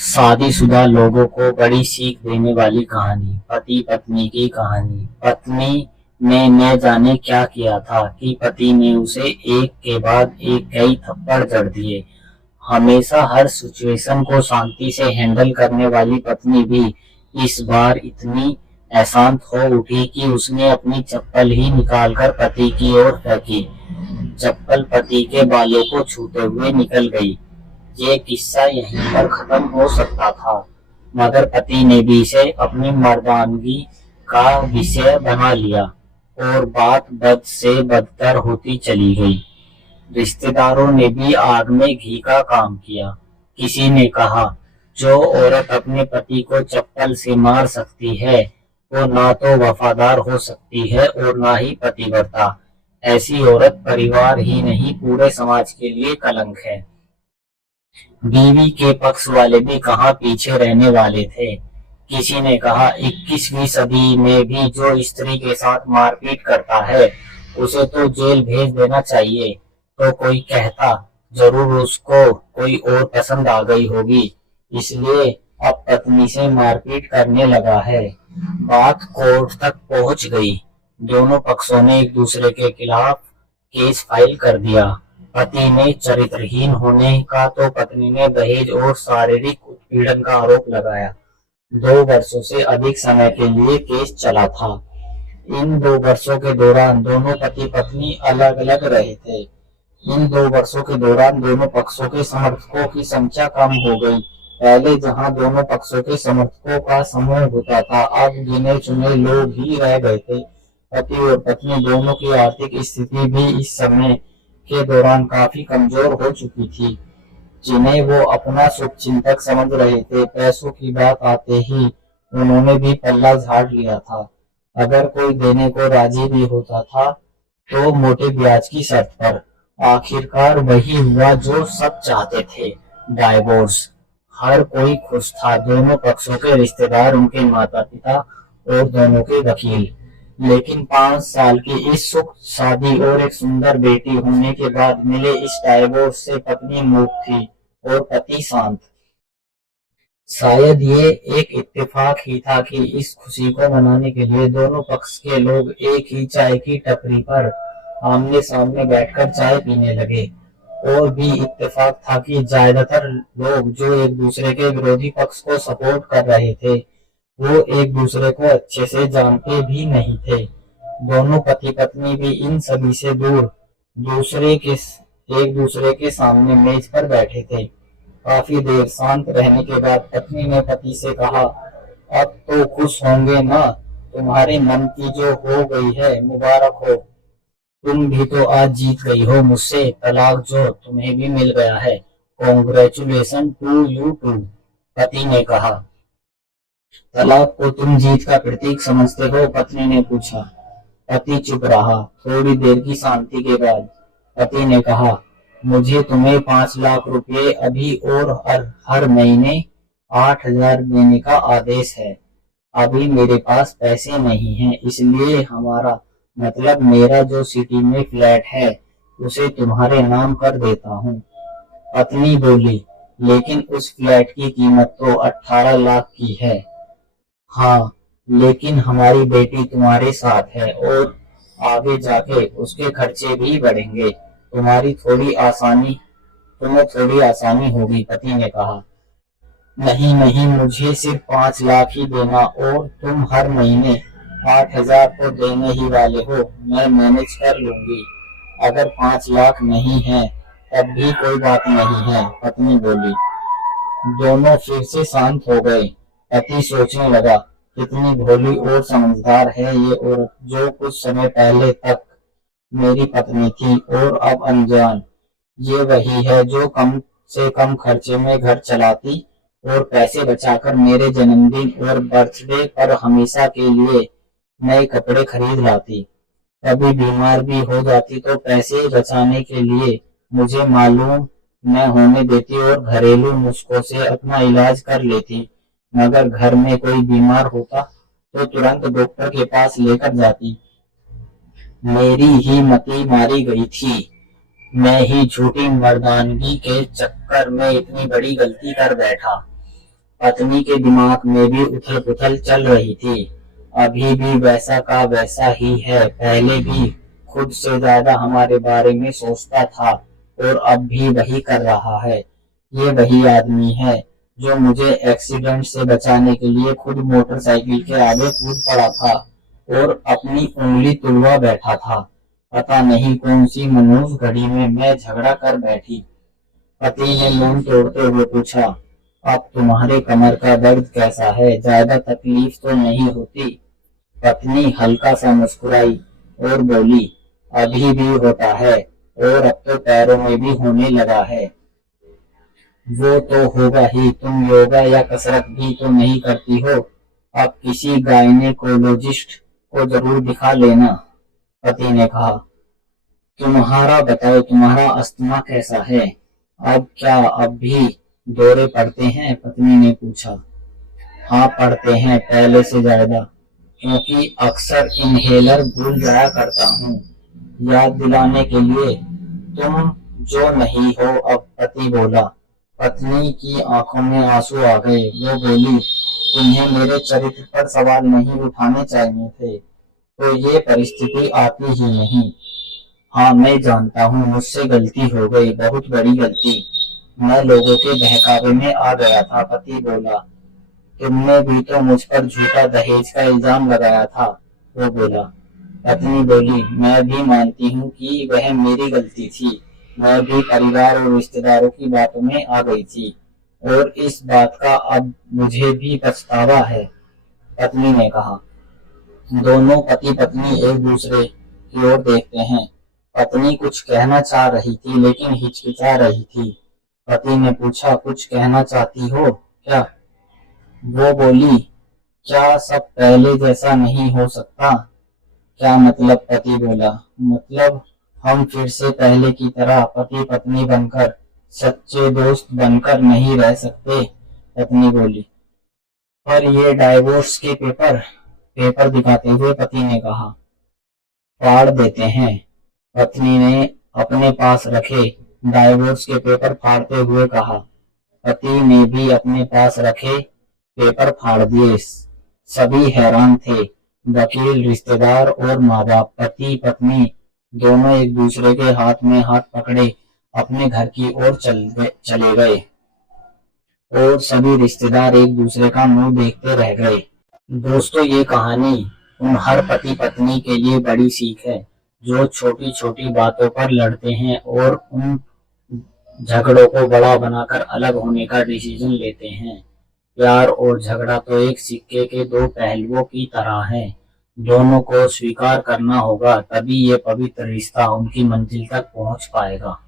शादीशुदा लोगों को बड़ी सीख देने वाली कहानी। पति पत्नी की कहानी। पत्नी ने न जाने क्या किया था कि पति ने उसे एक के बाद एक कई थप्पड़ जड़ दिए। हमेशा हर सिचुएशन को शांति से हैंडल करने वाली पत्नी भी इस बार इतनी अशांत हो उठी कि उसने अपनी चप्पल ही निकालकर पति की ओर फेंकी। चप्पल पति के बालों को छूते हुए निकल गई। ये किस्सा यहीं पर खत्म हो सकता था, मगर पति ने भी इसे अपनी मर्दानगी का विषय बना लिया और बात बद से बदतर होती चली गई। रिश्तेदारों ने भी आग में घी का काम किया। किसी ने कहा, जो औरत अपने पति को चप्पल से मार सकती है वो ना तो वफादार हो सकती है और ना ही पतिव्रता। ऐसी औरत परिवार ही नहीं पूरे समाज के लिए कलंक है। बीवी के पक्ष वाले भी कहाँ पीछे रहने वाले थे। किसी ने कहा, 21वीं सदी में भी जो स्त्री के साथ मारपीट करता है उसे तो जेल भेज देना चाहिए। तो कोई कहता, जरूर उसको कोई और पसंद आ गई होगी, इसलिए अब पत्नी से मारपीट करने लगा है। बात कोर्ट तक पहुंच गई। दोनों पक्षों ने एक दूसरे के खिलाफ केस फाइल कर दिया। पति ने चरित्रहीन होने का तो पत्नी ने दहेज और शारीरिक उत्पीड़न का आरोप लगाया। 2 वर्षों से अधिक समय के लिए केस चला था। इन 2 वर्षों के दौरान दोनों पति पत्नी अलग अलग रहे थे। इन 2 वर्षों के दौरान दोनों पक्षों के समर्थकों की संख्या कम हो गई। पहले जहां दोनों पक्षों के समर्थकों का समूह होता था, अब गिने चुने लोग ही रह गए थे। पति और पत्नी दोनों की आर्थिक स्थिति भी इस समय के दौरान काफी कमजोर हो चुकी थी। जिन्हें वो अपना शुभचिंतक समझ रहे थे, पैसों की बात आते ही उन्होंने भी पल्ला झाड़ लिया था। अगर कोई देने को राजी भी होता था तो मोटे ब्याज की शर्त पर। आखिरकार वही हुआ जो सब चाहते थे, डाइवोर्स। हर कोई खुश था, दोनों पक्षों के रिश्तेदार, उनके माता पिता और दोनों के वकील। लेकिन 5 साल की इस सुख शादी और एक सुंदर बेटी होने के बाद मिले इस डाइवोर्स से पत्नी मूक थी और पति शांत। शायद ये एक इत्तेफाक ही था कि इस खुशी को मनाने के लिए दोनों पक्ष के लोग एक ही चाय की टपरी पर आमने सामने बैठकर चाय पीने लगे। और भी इत्तेफाक था कि ज्यादातर लोग जो एक दूसरे के विरोधी पक्ष को सपोर्ट कर रहे थे वो एक दूसरे को अच्छे से जानते भी नहीं थे। दोनों पति पत्नी भी इन सभी से दूर एक दूसरे के सामने मेज पर बैठे थे। काफी देर शांत रहने के बाद पत्नी ने पति से कहा, अब तो खुश होंगे ना, तुम्हारे मन की जो हो गई है मुबारक हो। तुम भी तो आज जीत गई हो मुझसे, तलाक जो तुम्हें भी मिल गया है। Congratulation to you too. पति ने कहा। तलाक को तुम जीत का प्रतीक समझते हो? पत्नी ने पूछा। पति चुप रहा। थोड़ी देर की शांति के बाद पति ने कहा, मुझे तुम्हें 5 लाख रुपए अभी और हर महीने 8,000 देने का आदेश है। अभी मेरे पास पैसे नहीं हैं, इसलिए हमारा मतलब मेरा जो सिटी में फ्लैट है उसे तुम्हारे नाम कर देता हूँ। पत्नी बोली, लेकिन उस फ्लैट की कीमत तो 18 लाख की है। हाँ, लेकिन हमारी बेटी तुम्हारे साथ है और आगे जाके उसके खर्चे भी बढ़ेंगे। तुम्हें थोड़ी आसानी होगी। पति ने कहा, नहीं नहीं, मुझे सिर्फ 5 लाख ही देना और तुम हर महीने 8,000 तो देने ही वाले हो, मैं मैनेज कर लूंगी। अगर 5 लाख नहीं है तब भी कोई बात नहीं है, पत्नी बोली। दोनों फिर से शांत हो गए। पति सोचने लगा, कितनी भोली और समझदार है ये औरत, जो कुछ समय पहले तक मेरी पत्नी थी और अब अनजान। ये वही है जो कम से कम खर्चे में घर चलाती और पैसे बचाकर मेरे जन्मदिन और बर्थडे पर हमेशा के लिए नए कपड़े खरीद लाती। कभी बीमार भी हो जाती तो पैसे बचाने के लिए मुझे मालूम न होने देती और घरेलू नुस्खों से अपना इलाज कर लेती। मगर घर में कोई बीमार होता तो तुरंत डॉक्टर के पास लेकर जाती। मेरी ही मति मारी गई थी। मैं ही झूठी मर्दानगी के चक्कर में इतनी बड़ी गलती कर बैठा। पत्नी के दिमाग में भी उथल पुथल चल रही थी। अभी भी वैसा का वैसा ही है, पहले भी खुद से ज्यादा हमारे बारे में सोचता था और अब भी वही कर रहा है। ये वही आदमी है जो मुझे एक्सीडेंट से बचाने के लिए खुद मोटरसाइकिल के आगे कूद पड़ा था और अपनी उंगली तुड़वा बैठा था। पता नहीं कौन सी मनहूस घड़ी में मैं झगड़ा कर बैठी। पति ने मुंह तोड़ते हुए पूछा, अब तुम्हारे कमर का दर्द कैसा है? ज्यादा तकलीफ तो नहीं होती? पत्नी हल्का सा मुस्कुराई और बोली, अभी भी होता है और अब तो पैरों में भी होने लगा है। वो तो होगा ही, तुम योगा या कसरत भी तो नहीं करती हो। अब किसी गायनेकोलॉजिस्ट को जरूर दिखा लेना। पति ने कहा, तुम्हारा बताओ, तुम्हारा अस्थमा कैसा है? अब क्या अब भी दौरे पड़ते हैं? पत्नी ने पूछा। हाँ पड़ते हैं, पहले से ज्यादा, क्योंकि अक्सर इनहेलर भूल जाया करता हूँ याद दिलाने के लिए। तुम जो नहीं हो अब, पति बोला। पत्नी की आंखों में आंसू आ गए। वो बोली, तुम्हें मेरे चरित्र पर सवाल नहीं उठाने चाहिए थे, तो ये परिस्थिति आती ही नहीं। हाँ मैं जानता हूँ, मुझसे गलती हो गई, बहुत बड़ी गलती। मैं लोगों के बहकावे में आ गया था। पति बोला। तुमने भी तो मुझ पर झूठा दहेज का इल्जाम लगाया था, वो बोला। पत्नी बोली, मैं भी मानती हूँ कि वह मेरी गलती थी। मैं भी परिवार और रिश्तेदारों की बातों में आ गई थी और इस बात का अब मुझे भी पछतावा है, पत्नी ने कहा। दोनों पति पत्नी एक दूसरे की ओर देखते हैं। पत्नी कुछ कहना चाह रही थी लेकिन हिचकिचा रही थी। पति ने पूछा, कुछ कहना चाहती हो क्या? वो बोली, क्या सब पहले जैसा नहीं हो सकता? क्या मतलब? पति बोला, मतलब हम फिर से पहले की तरह पति पत्नी बनकर, सच्चे दोस्त बनकर नहीं रह सकते? पत्नी बोली। पर ये डाइवोर्स के पेपर दिखाते हुए पति ने कहा। फाड़ देते हैं। पत्नी ने अपने पास रखे डाइवोर्स के पेपर फाड़ते हुए कहा। पति ने भी अपने पास रखे पेपर फाड़ दिए। सभी हैरान थे, वकील, रिश्तेदार और माँ बाप। पति पत्नी दोनों एक दूसरे के हाथ में हाथ पकड़े अपने घर की ओर चले गए और सभी रिश्तेदार एक दूसरे का मुंह देखते रह गए। दोस्तों, ये कहानी उन हर पति पत्नी के लिए बड़ी सीख है जो छोटी छोटी बातों पर लड़ते हैं और उन झगड़ों को बड़ा बनाकर अलग होने का डिसीजन लेते हैं। प्यार और झगड़ा तो एक सिक्के के दो पहलुओं की तरह है। दोनों को स्वीकार करना होगा, तभी ये पवित्र रिश्ता उनकी मंजिल तक पहुंच पाएगा।